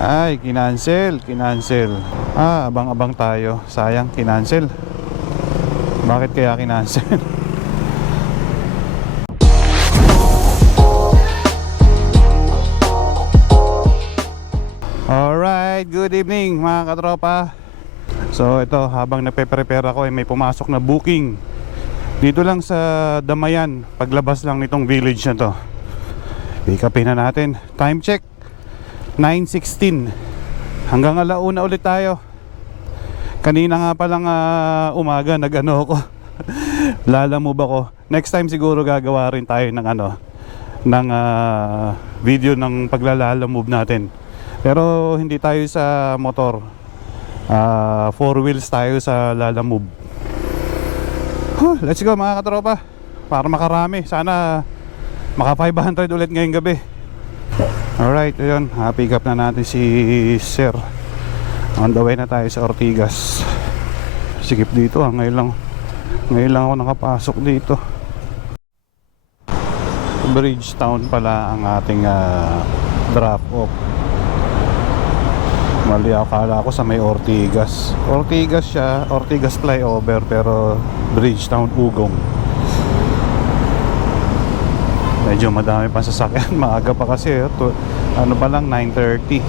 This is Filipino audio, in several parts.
Ay, kinancel. Abang-abang tayo. Sayang, kinancel. Bakit kaya kinancel? Alright, good evening mga katropa. So ito, habang nagpe-prepare ako may pumasok na booking dito lang sa Damayan, paglabas lang nitong village na to. Pick upin na natin. Time check 9:16. Hanggang alauna ulit tayo. Kanina nga palang umaga nag-ano ako lalamove ako. Next time siguro gagawa rin tayo ng ng video ng paglalalamove natin. Pero hindi tayo sa motor. 4 wheels tayo sa lalamove. Let's go mga katropa. Para makarami. Sana maka 500 ulit ngayong gabi. Alright, ayun. Pick up na natin si Sir. On the way na tayo sa Ortigas. Sikip dito ngayon lang ako nakapasok dito. Bridgetown pala ang ating drop off. Mali, akala ko sa may Ortigas. Ortigas siya, Ortigas flyover, pero Bridgetown Ugong. Medyo madami pa sasakyan. Maaga pa kasi ano pa lang, 9:30.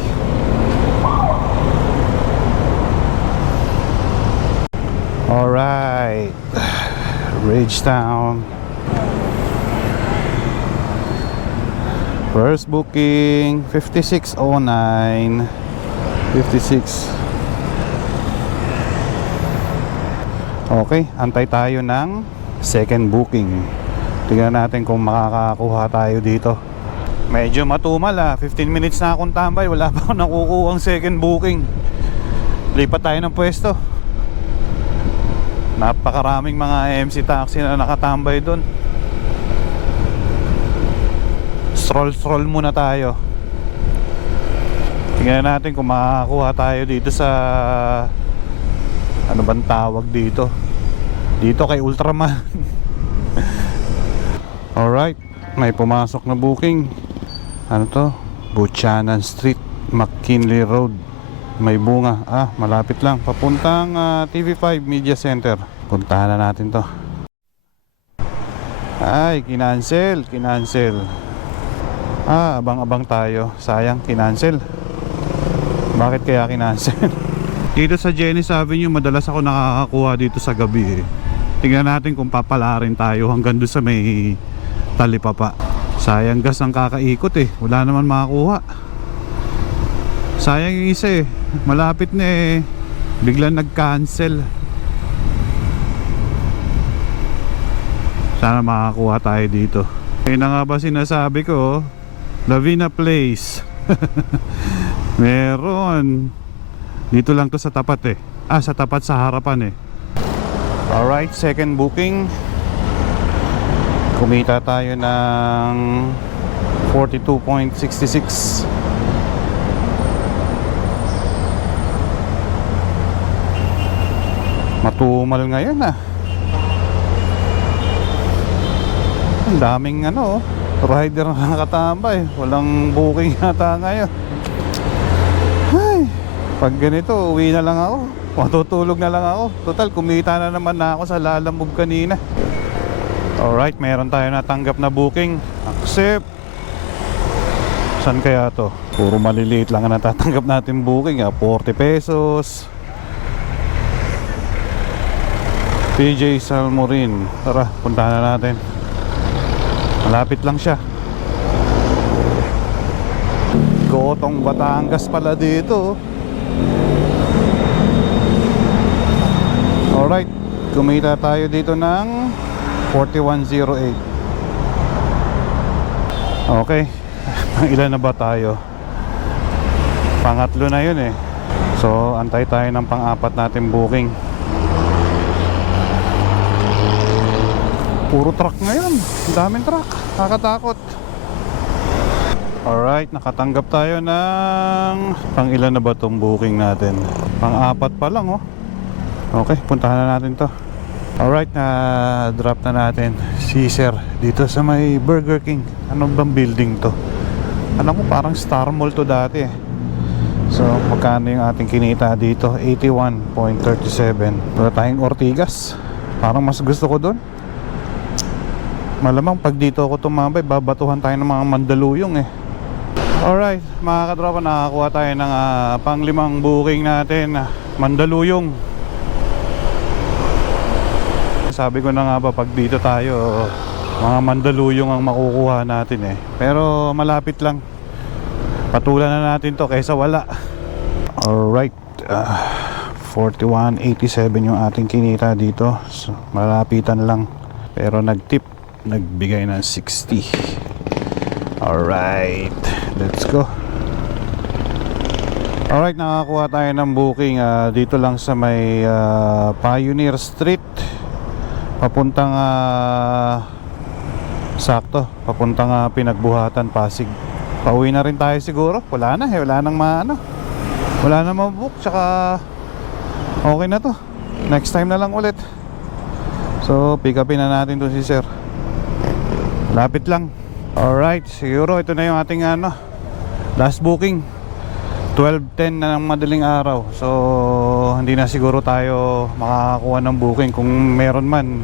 Alright, Bridgetown. First booking 5609. 56. Okay, antay tayo ng second booking. Tingnan natin kung makakakuha tayo dito. Medyo matumal 15 minutes na akong tambay. Wala pa akong nakukuha ang second booking. Lipat tayo ng pwesto. Napakaraming mga MC taxi na nakatambay doon. Stroll muna tayo. Tingnan natin kung makakakuha tayo dito sa ano bang tawag dito kay Ultraman. Alright, may pumasok na booking. Ano to? Buchanan Street, McKinley Road. May bunga. Malapit lang. Papuntang TV5 Media Center. Puntahan na natin to. Ay, kinancel. Abang-abang tayo. Sayang, kinancel. Bakit kaya kinancel? Dito sa Jenny's Avenue, madalas ako nakakakuha dito sa gabi. Tingnan natin kung papalarin tayo hanggang doon sa may Talipapa. Sayang gas ang kakaikot wala naman makakuha. Sayang yung isa malapit na biglang nag-cancel. Sana makakuha tayo dito. Kaya na nga ba sinasabi ko, Lavina Place. Meron. Dito lang to sa tapat sa tapat sa harapan Alright, second booking. Kumita tayo ng 42.66. Matumal ngayon Ang daming rider na nakatambay. Walang booking yata ngayon. Ay, pag ganito uwi na lang ako. Matutulog na lang ako. Total, kumita na naman ako sa lalamove kanina. Alright, meron tayo natanggap na booking. Accept. Saan kaya to? Puro maliliit lang ang natatanggap natin booking 40 pesos. PJ Salmorin. Tara, puntahan na natin. Malapit lang siya. Gotong Batangas pala dito. Alright, kumita tayo dito ng 4108. Okay, ilan na ba tayo? Pangatlo na yun So antay tayo ng pang-apat natin booking. Puro truck ngayon. Ang daming truck. Nakakatakot. Alright, nakatanggap tayo ng pang-ilan na ba itong booking natin? Pang-apat pa lang Okay, puntahan na natin to. Alright, na-drop na natin si Sir dito sa may Burger King. Ano bang building to? Alam ko parang Star Mall to dati So magkano yung ating kinita dito? 81.37. Wala tayong Ortigas. Parang mas gusto ko doon. Malamang pag dito ako tumambay, babatuhan tayo ng mga Mandaluyong eh. Alright, mga katropa, nakakuha tayo ng pang-5 booking natin, Mandaluyong. Sabi ko na nga ba, pag dito tayo, mga Mandaluyong ang makukuha natin eh. Pero malapit lang. Patulan na natin to kaysa wala. Alright, 41.87 yung ating kinita dito. So, malapitan lang. Pero nag-tip, nagbigay ng 60. Alright, let's go. Alright, nakakuha tayo ng booking dito lang sa may Pioneer Street. Papuntang sakto, papuntang Pinagbuhatan, Pasig. Pauwi na rin tayo siguro. Wala na wala nang wala na mabook, tsaka okay na to. Next time na lang ulit. So pick upin na natin to si sir. Lapit lang. Alright, siguro ito na yung ating last booking. 12:10 na ng madaling araw. So hindi na siguro tayo makakakuha ng booking. Kung meron man,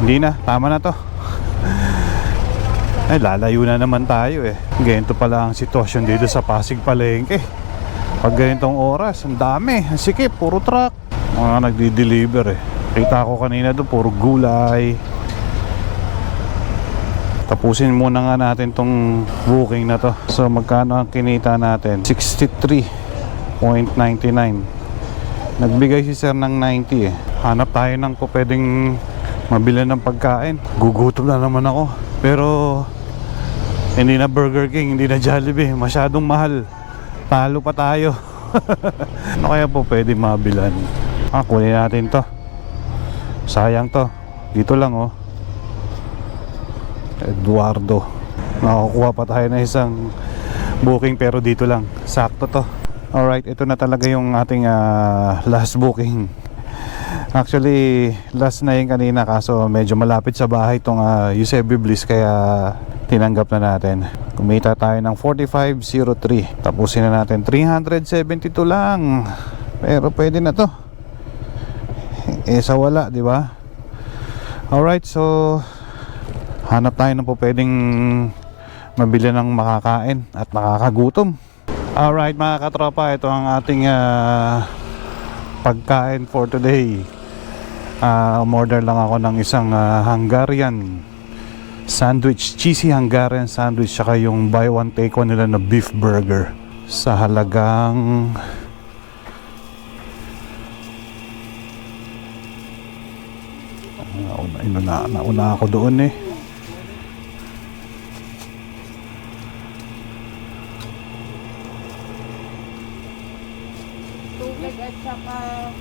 hindi na, tama na to. Ay, lalayo na naman tayo eh. Ganito pala ang sitwasyon dito sa Pasig Palengke. Pag ganitong oras, ang dami, ang sikip, puro truck. Mga nagdi-deliver eh. Kita ko kanina doon, puro gulay. Tapusin muna nga natin tong booking na to. So magkano ang kinita natin? 63.99. Nagbigay si sir ng 90 eh. Hanap tayo ng pwedeng mabili ng pagkain. Gugutom na naman ako. Pero hindi na Burger King, hindi na Jollibee, masyadong mahal. Talo pa tayo. Ano kaya po pwede mabilan? Kunin natin to. Sayang to. Dito lang oh. Eduardo. Nakakuha pa tayo na isang booking pero dito lang. Sakto to. Alright, ito na talaga yung ating last booking. Actually, last na yung kanina kaso medyo malapit sa bahay itong Eusebio Bliss kaya tinanggap na natin. Kumita tayo ng 45.03. Tapusin na natin 372 lang. Pero pwede na to. Sa wala, di ba? Alright, so hanap tayo ng pwedeng mabili ng makakain at nakakagutom. Alright mga katropa, ito ang ating pagkain for today. Umorder lang ako ng isang Hungarian sandwich, cheesy Hungarian sandwich, saka yung buy one take one nila na beef burger sa halagang nauna ako doon eh. Tubig at saka